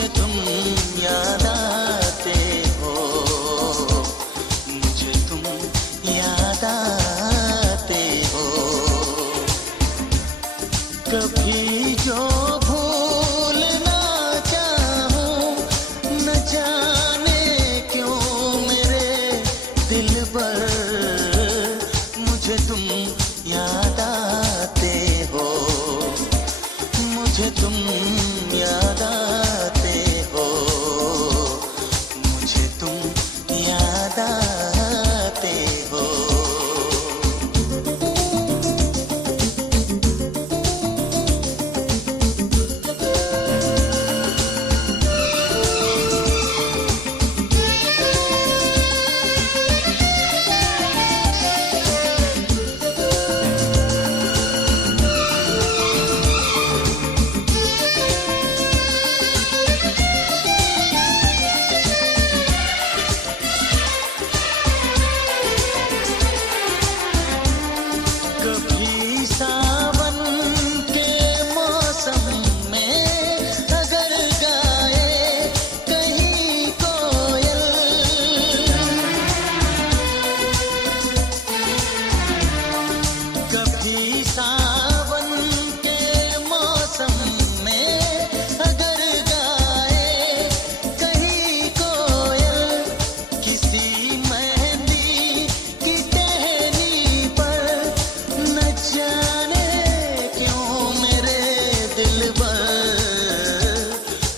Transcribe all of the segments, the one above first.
मुझे तुम याद आते हो, मुझे तुम याद आते हो। कभी जो भूल ना चाहूं, न जाने क्यों मेरे दिल पर मुझे तुम याद आते हो, मुझे तुम याद आते हो, मुझे तुम याद आते हो।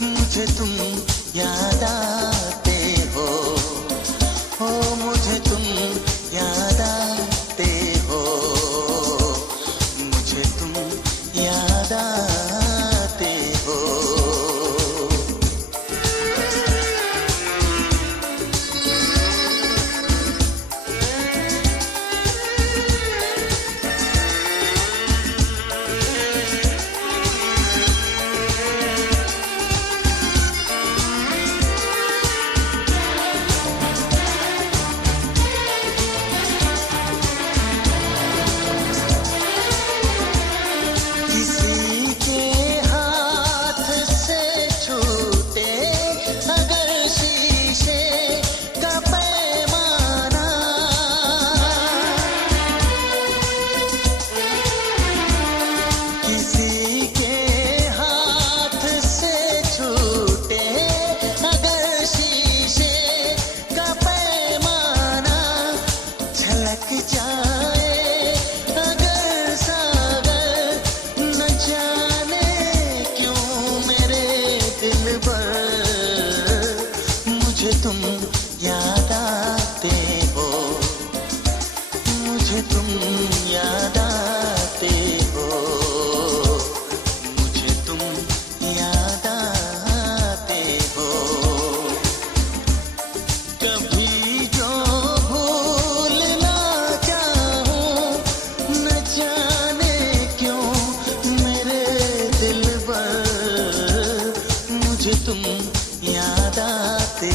मुझे तुम याद आते हो, हो मुझे तुम याद आते हो, मुझे तुम याद आते हो। मुझे तुम याद आते हो, मुझे तुम याद आते हो, मुझे तुम याद आते हो। कभी जो भूल ना चाहूं, न जाने क्यों मेरे दिल पर मुझे तुम याद आते